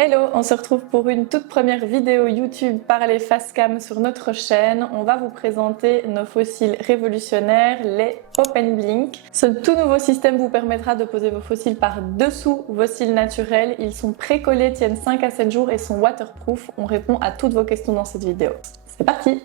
Hello, on se retrouve pour une toute première vidéo YouTube Parler Facecam sur notre chaîne. On va vous présenter nos fossiles révolutionnaires, les Pop & Blink. Ce tout nouveau système vous permettra de poser vos fossiles par-dessous vos cils naturels. Ils sont pré-collés, tiennent 5 à 7 jours et sont waterproof. On répond à toutes vos questions dans cette vidéo. C'est parti!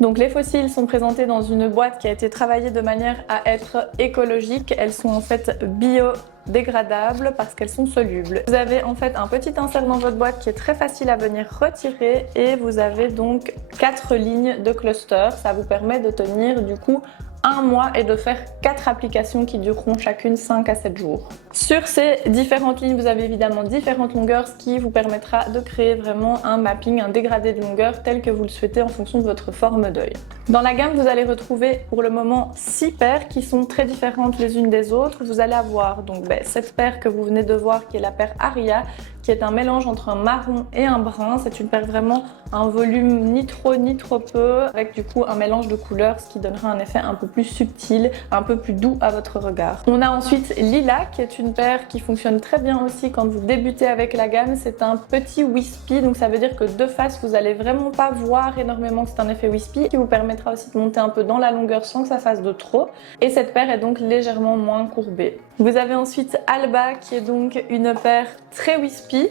Donc les fossiles sont présentés dans une boîte qui a été travaillée de manière à être écologique. Elles sont en fait biodégradables parce qu'elles sont solubles. Vous avez en fait un petit insert dans votre boîte qui est très facile à venir retirer et vous avez donc 4 lignes de cluster. Ça vous permet de tenir du coup un mois et de faire 4 applications qui dureront chacune 5 à 7 jours. Sur ces différentes lignes, vous avez évidemment différentes longueurs, ce qui vous permettra de créer vraiment un mapping, un dégradé de longueur tel que vous le souhaitez en fonction de votre forme d'œil. Dans la gamme, vous allez retrouver pour le moment 6 paires qui sont très différentes les unes des autres. Vous allez avoir donc cette paire que vous venez de voir qui est la paire Aria, qui est un mélange entre un marron et un brun. C'est une paire vraiment un volume ni trop peu, avec du coup un mélange de couleurs, ce qui donnera un effet un peu plus subtil, un peu plus doux à votre regard. On a ensuite Lila, qui est une paire qui fonctionne très bien aussi quand vous débutez avec la gamme. C'est un petit wispy, donc ça veut dire que de face vous allez vraiment pas voir énormément que c'est un effet wispy, qui vous permettra aussi de monter un peu dans la longueur sans que ça fasse de trop. Et cette paire est donc légèrement moins courbée. Vous avez ensuite Alba, qui est donc une paire très wispy,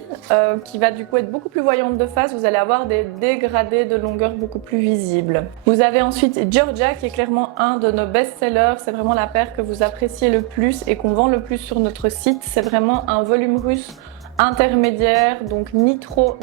qui va du coup être beaucoup plus voyante de face. Vous allez avoir des dégradés de longueur beaucoup plus visibles. Vous avez ensuite Georgia, qui est clairement un de nos best-sellers. C'est vraiment la paire que vous appréciez le plus et qu'on vend le plus sur notre site. C'est vraiment un volume russe intermédiaire, donc ni trop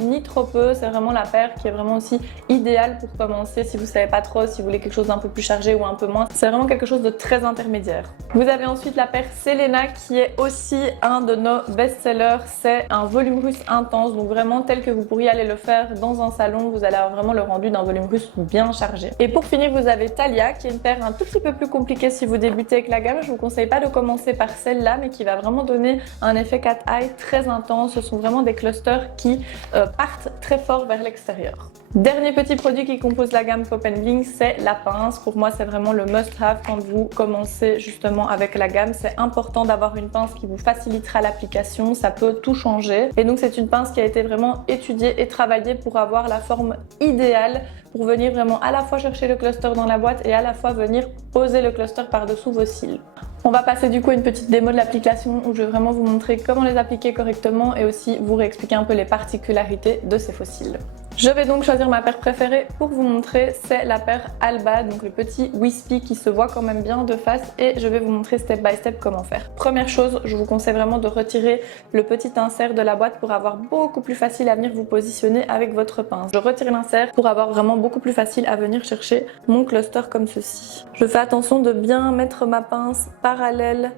peu. C'est vraiment la paire qui est vraiment aussi idéale pour commencer si vous savez pas trop, si vous voulez quelque chose d'un peu plus chargé ou un peu moins. C'est vraiment quelque chose de très intermédiaire. Vous avez ensuite la paire Selena, qui est aussi un de nos best-sellers. C'est un volume russe intense, donc vraiment tel que vous pourriez aller le faire dans un salon. Vous allez avoir vraiment le rendu d'un volume russe bien chargé. Et pour finir, vous avez Talia, qui est une paire un tout petit peu plus compliquée si vous débutez avec la gamme. Je vous conseille pas de commencer par celle-là, mais qui va vraiment donner un effet cat eye très intense. Ce sont vraiment des clusters qui partent très fort vers l'extérieur. Dernier petit produit qui compose la gamme Pop & Blink, c'est la pince. Pour moi, c'est vraiment le must-have quand vous commencez justement avec la gamme. C'est important d'avoir une pince qui vous facilitera l'application, ça peut tout changer. Et donc c'est une pince qui a été vraiment étudiée et travaillée pour avoir la forme idéale, pour venir vraiment à la fois chercher le cluster dans la boîte et à la fois venir poser le cluster par-dessous vos cils. On va passer du coup à une petite démo de l'application où je vais vraiment vous montrer comment les appliquer correctement et aussi vous réexpliquer un peu les particularités de ces fossiles. Je vais donc choisir ma paire préférée pour vous montrer, c'est la paire Alba, donc le petit wispy qui se voit quand même bien de face, et je vais vous montrer step by step comment faire. Première chose, je vous conseille vraiment de retirer le petit insert de la boîte pour avoir beaucoup plus facile à venir vous positionner avec votre pince. Je retire l'insert pour avoir vraiment beaucoup plus facile à venir chercher mon cluster comme ceci. Je fais attention de bien mettre ma pince parallèle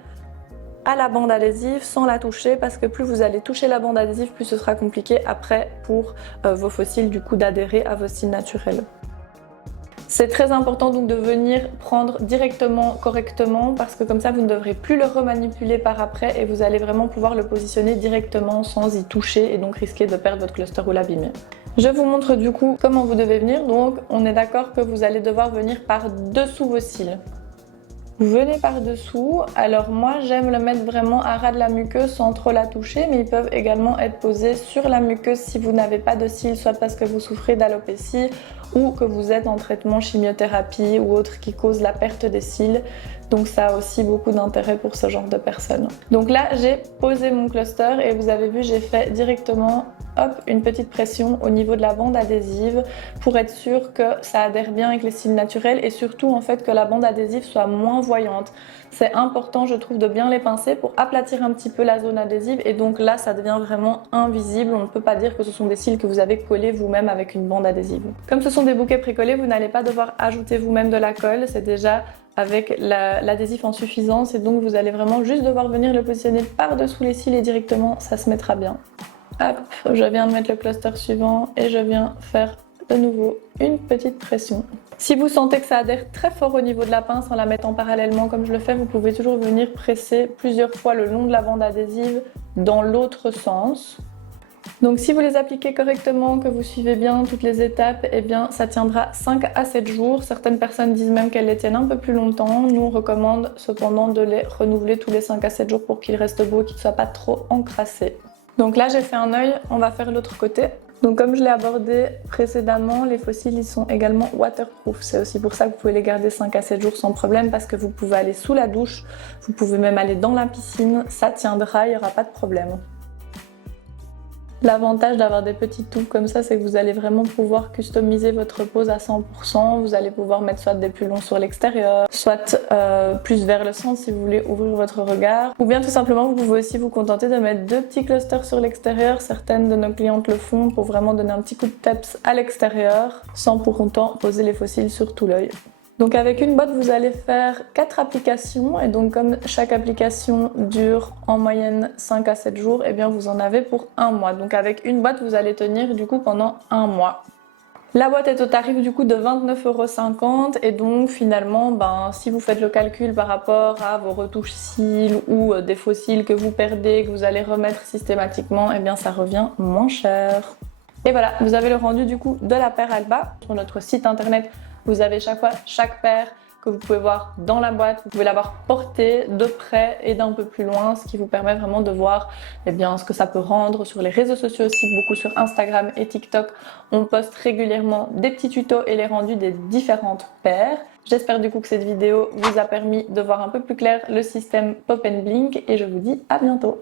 à la bande adhésive sans la toucher, parce que plus vous allez toucher la bande adhésive, plus ce sera compliqué après pour vos fossiles du coup d'adhérer à vos cils naturels. C'est très important donc de venir prendre directement, correctement, parce que comme ça vous ne devrez plus le remanipuler par après et vous allez vraiment pouvoir le positionner directement sans y toucher et donc risquer de perdre votre cluster ou l'abîmer. Je vous montre du coup comment vous devez venir. Donc on est d'accord que vous allez devoir venir par-dessous vos cils. Vous venez par-dessous, alors moi j'aime le mettre vraiment à ras de la muqueuse sans trop la toucher, mais ils peuvent également être posés sur la muqueuse si vous n'avez pas de cils, soit parce que vous souffrez d'alopécie ou que vous êtes en traitement chimiothérapie ou autre qui cause la perte des cils. Donc ça a aussi beaucoup d'intérêt pour ce genre de personnes. Donc là j'ai posé mon cluster et vous avez vu j'ai fait directement hop, une petite pression au niveau de la bande adhésive pour être sûr que ça adhère bien avec les cils naturels et surtout en fait que la bande adhésive soit moins voyante. C'est important je trouve de bien les pincer pour aplatir un petit peu la zone adhésive et donc là ça devient vraiment invisible. On ne peut pas dire que ce sont des cils que vous avez collés vous-même avec une bande adhésive. Comme ce sont des bouquets précollés, vous n'allez pas devoir ajouter vous-même de la colle, c'est déjà avec l'adhésif en suffisance et donc vous allez vraiment juste devoir venir le positionner par-dessous les cils et directement ça se mettra bien. Hop, je viens de mettre le cluster suivant et je viens faire de nouveau une petite pression. Si vous sentez que ça adhère très fort au niveau de la pince en la mettant parallèlement comme je le fais, vous pouvez toujours venir presser plusieurs fois le long de la bande adhésive dans l'autre sens. Donc si vous les appliquez correctement, que vous suivez bien toutes les étapes, eh bien ça tiendra 5 à 7 jours. Certaines personnes disent même qu'elles les tiennent un peu plus longtemps. Nous on recommande cependant de les renouveler tous les 5 à 7 jours pour qu'ils restent beaux et qu'ils ne soient pas trop encrassés. Donc là j'ai fait un œil, on va faire l'autre côté. Donc comme je l'ai abordé précédemment, les fossiles ils sont également waterproof. C'est aussi pour ça que vous pouvez les garder 5 à 7 jours sans problème parce que vous pouvez aller sous la douche, vous pouvez même aller dans la piscine, ça tiendra, il n'y aura pas de problème. L'avantage d'avoir des petites toubes comme ça, c'est que vous allez vraiment pouvoir customiser votre pose à 100%. Vous allez pouvoir mettre soit des plus longs sur l'extérieur, soit plus vers le centre si vous voulez ouvrir votre regard. Ou bien tout simplement, vous pouvez aussi vous contenter de mettre 2 petits clusters sur l'extérieur. Certaines de nos clientes le font pour vraiment donner un petit coup de taps à l'extérieur, sans pour autant poser les fossiles sur tout l'œil. Donc avec une botte, vous allez faire 4 applications et donc comme chaque application dure en moyenne 5 à 7 jours, et bien vous en avez pour 1 mois. Donc avec une boîte, vous allez tenir du coup pendant 1 mois. La boîte est au tarif du coup de 29,50 € et donc finalement, si vous faites le calcul par rapport à vos retouches cils ou des faux cils que vous perdez, que vous allez remettre systématiquement, et bien ça revient moins cher. Et voilà, vous avez le rendu du coup de la paire Alba. Sur notre site internet, vous avez chaque fois chaque paire que vous pouvez voir dans la boîte. Vous pouvez l'avoir portée de près et d'un peu plus loin, ce qui vous permet vraiment de voir ce que ça peut rendre. Sur les réseaux sociaux aussi, beaucoup sur Instagram et TikTok, on poste régulièrement des petits tutos et les rendus des différentes paires. J'espère du coup que cette vidéo vous a permis de voir un peu plus clair le système Pop & Blink et je vous dis à bientôt.